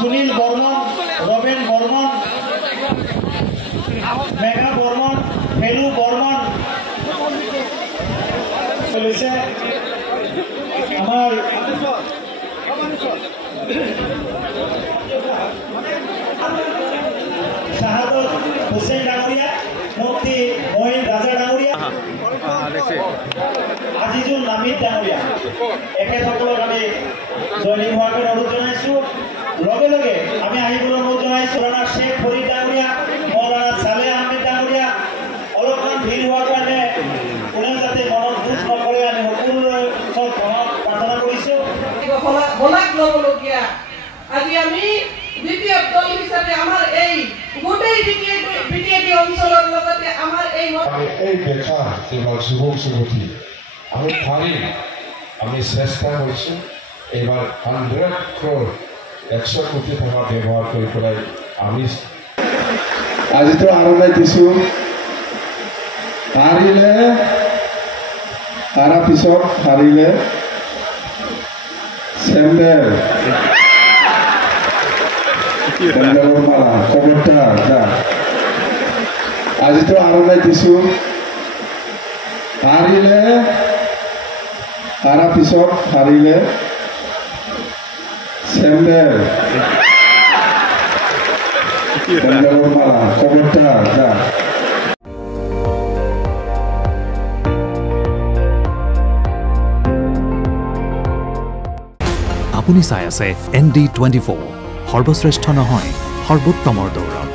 সুনীল বর্মন, রবেন বর্মন, মেঘা বর্মন, ফেলু বর্মন চলেছে। আমার শাহাদত হোসেন ডাঙরিয়া, মুফতি মঈন রাজা ডাঙরিয়া, আজিজুল নামিদ ডাঙরিয়া, এখেতসকলক আমি জয়নিং হোৱাকৈ অনুৰোধ জনাইছোঁ। লগে লগে আমি আহিবলৈ অনুৰোধ জনাইছোঁ মৌলানা শ্বেখ ফৰিদ ডাঙৰীয়া, মৌলানা ছালেহ আহমেদ ডাঙৰীয়া। অলপমান ভিৰ হোৱাৰ কাৰণে কোনেও যাতে মনত দুখ নকৰে আমি সকলোৰে ওচৰত প্ৰাৰ্থনা কৰিছোঁ। বলাক ল'বলগীয়া আজি আমি দ্বিতীয় দল হিচাপে আমাৰ এই গোটেই বিটিএডি অঞ্চলৰ লগতে আমাৰ এই দেখা কেৱল যুৱক যুৱতী আমি পাৰিম, আমি চেষ্টা কৰিছোঁ। এইবাৰ 100 crore 100 কোটি টকা ব্যৱহাৰ কৰি পেলাই আমি আজিতো আৰম্ভ দিছোঁ। হাৰিলে তাৰ পিছত হাৰিলে চেণ্ডেল মালা খবৰদাৰ যা। আজিতো আৰম্ভ দিছোঁ। হাৰিলে তাৰ পিছত হাৰিলে চেণ্ডেল মালা খবৰদাৰ যা। আপুনি চাই আছে ND24, সৰ্বশ্ৰেষ্ঠ নহয় সৰ্বোত্তমৰ দৌৰত।